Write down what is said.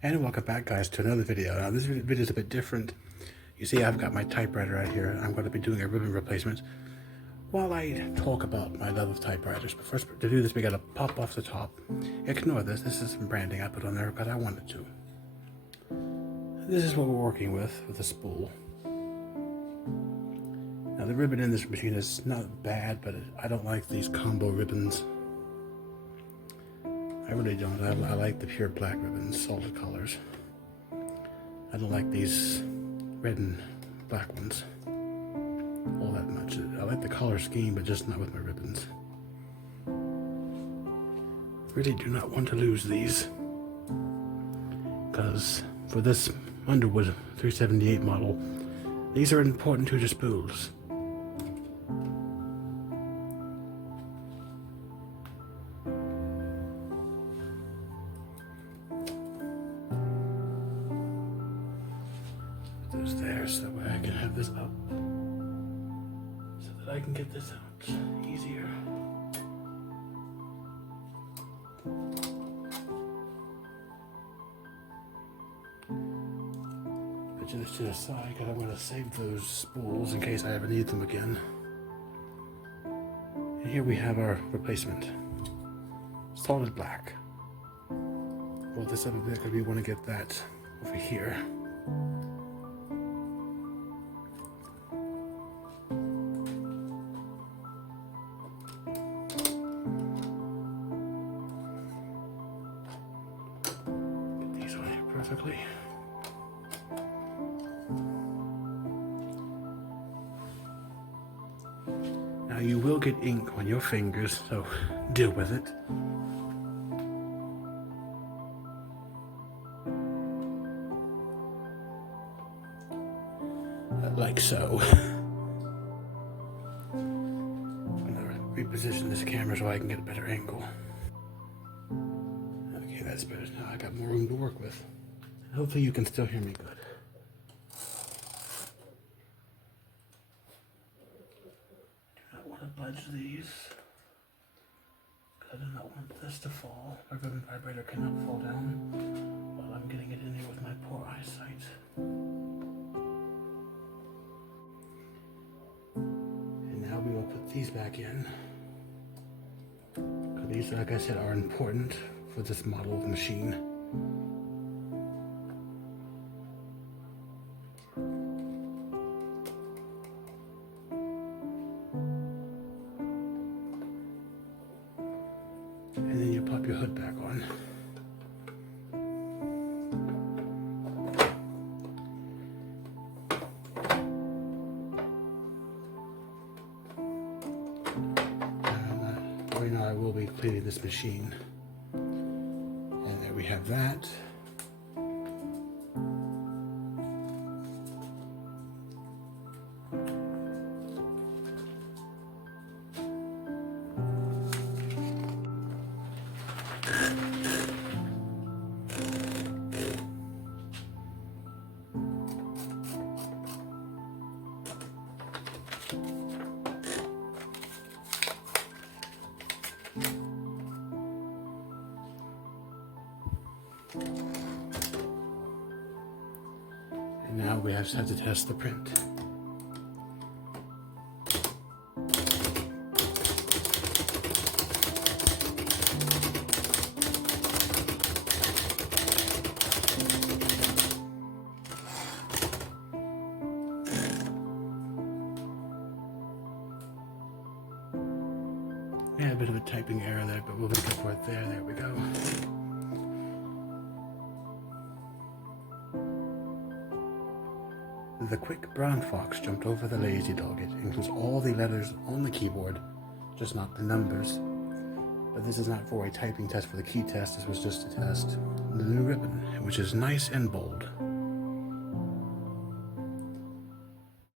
And welcome back, guys, to another video. Now this video is a bit different. You see, I've got my typewriter right here. I'm going to be doing a ribbon replacement while I talk about my love of typewriters. But first, to do this, we got to pop off the top. Ignore this. This is some branding I put on there because I wanted to. This is what we're working with a spool. Now the ribbon in this machine is not bad, but I don't like these combo ribbons. I really don't. I like the pure black ribbons, solid colors. I don't like these red and black ones all that much. I like the color scheme, but just not with my ribbons. Really do not want to lose these, because for this Underwood 378 model, these are important to the spools. Those there so that way I can have this up so that I can get this out easier. Put this to the side because I'm going to save those spools in case I ever need them again. And here we have our replacement. Solid black. Well, this up a bit because we want to get that over here. Perfectly. Now you will get ink on your fingers, so deal with it. Like so. I'm gonna reposition this camera so I can get a better angle. Okay, that's better. Now I got more room to work with. Hopefully you can still hear me good. Do not want to budge these. I do not want this to fall. My ribbon vibrator cannot fall down while I'm getting it in here with my poor eyesight. And now we will put these back in. These, like I said, are important for this model of machine. And then you pop your hood back on. Right now I will be cleaning this machine. And there we have that. And now we have to test the print. We had a bit of a typing error there, but we'll make up for it there. There we go. The quick brown fox jumped over the lazy dog. It includes all the letters on the keyboard, just not the numbers. But this is not for a typing test for the key test. This was just to test the new ribbon, which is nice and bold.